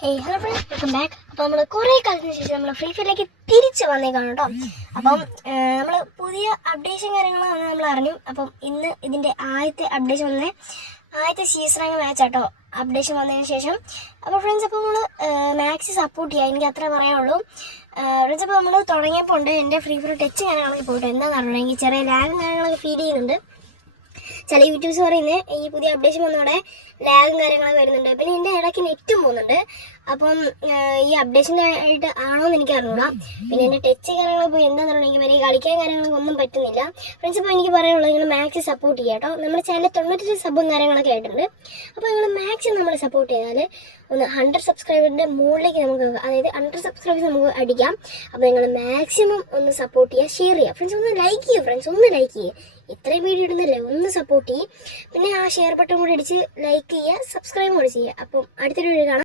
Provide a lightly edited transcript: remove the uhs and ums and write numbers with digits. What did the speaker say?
Hello friends, welcome back. അപ്പോൾ നമ്മൾ കുറേ കാലത്തിന് ശേഷം നമ്മൾ ഫ്രീ ഫയറിലേക്ക് തിരിച്ച് വന്നേക്കാണ് കേട്ടോ. അപ്പം നമ്മൾ പുതിയ അപ്ഡേഷൻ കാര്യങ്ങളാണ് നമ്മൾ അറിഞ്ഞു. അപ്പം ഇന്ന് ഇതിൻ്റെ ആദ്യത്തെ അപ്ഡേഷൻ വന്നേ, ആദ്യത്തെ സീസൺ റാങ്ക് മാച്ച് ആട്ടോ അപ്ഡേഷൻ വന്നതിന് ശേഷം. അപ്പോൾ ഫ്രണ്ട്സ്, അപ്പോൾ നമ്മൾ മാക്സ് സപ്പോർട്ട് ചെയ്യുക, എനിക്ക് അത്ര പറയാനുള്ളൂ. ഫ്രണ്ട്സ്, അപ്പോൾ നമ്മൾ തുടങ്ങിയപ്പോൾ ഉണ്ട് എൻ്റെ ഫ്രീ ഫയർ ടച്ച് കാര്യങ്ങളൊക്കെ പോയിട്ട് എന്താണെന്ന് അറിയണം, എനിക്ക് ചെറിയ ലാഗും കാര്യങ്ങളൊക്കെ ഫീൽ ചെയ്യുന്നുണ്ട്. ചില യൂട്യൂബ്സ് പറയുന്നത് ഈ പുതിയ അപ്ഡേഷൻ വന്നതോടെ ലാഗും കാര്യങ്ങളൊക്കെ വരുന്നുണ്ട്. പിന്നെ എൻ്റെ ഇടയ്ക്ക് നെറ്റും പോകുന്നുണ്ട്. അപ്പം ഈ അപ്ഡേഷൻ്റെ ആയിട്ട് ആണോ എന്ന് എനിക്ക് അറിഞ്ഞൂടാ. പിന്നെ എൻ്റെ ടച്ച് കാര്യങ്ങളൊക്കെ പോയി എന്താണെന്ന് പറഞ്ഞാൽ എനിക്ക് വലിയ കളിക്കാൻ കാര്യങ്ങളൊക്കെ ഒന്നും പറ്റുന്നില്ല. ഫ്രണ്ട്സ്, ഇപ്പോൾ എനിക്ക് പറയാനുള്ളത് നിങ്ങൾ മാക്സ് സപ്പോർട്ട് ചെയ്യുക കേട്ടോ. നമ്മുടെ ചാനലിൽ 98 സബും കാര്യങ്ങളൊക്കെ ആയിട്ടുണ്ട്. അപ്പോൾ നിങ്ങൾ മാക്സ് നമ്മൾ സപ്പോർട്ട് ചെയ്താൽ ഒന്ന് 100 സബ്സ്ക്രൈബറിൻ്റെ മുകളിലേക്ക് നമുക്ക്, അതായത് 100 സബ്സ്ക്രൈബേഴ്സ് നമുക്ക് അടിക്കാം. അപ്പോൾ നിങ്ങൾ മാക്സിമം ഒന്ന് സപ്പോർട്ട് ചെയ്യുക, ഷെയർ ചെയ്യുക. ഫ്രണ്ട്സ്, ഒന്ന് ലൈക്ക് ചെയ്യുക. ഫ്രണ്ട്സ്, ഒന്ന് ലൈക്ക് ചെയ്യുക. ഇത്രയും വീഡിയോ ഇടുന്നല്ലേ, ഒന്ന് സപ്പോർട്ട് ചെയ്യും. പിന്നെ ആ ഷെയർ ബട്ടൺ കൂടി അടിച്ച് ലൈക്ക് ചെയ്യുക, സബ്സ്ക്രൈബ് കൂടി ചെയ്യുക. അപ്പം അടുത്തൊരു വീഡിയോ കാണാം.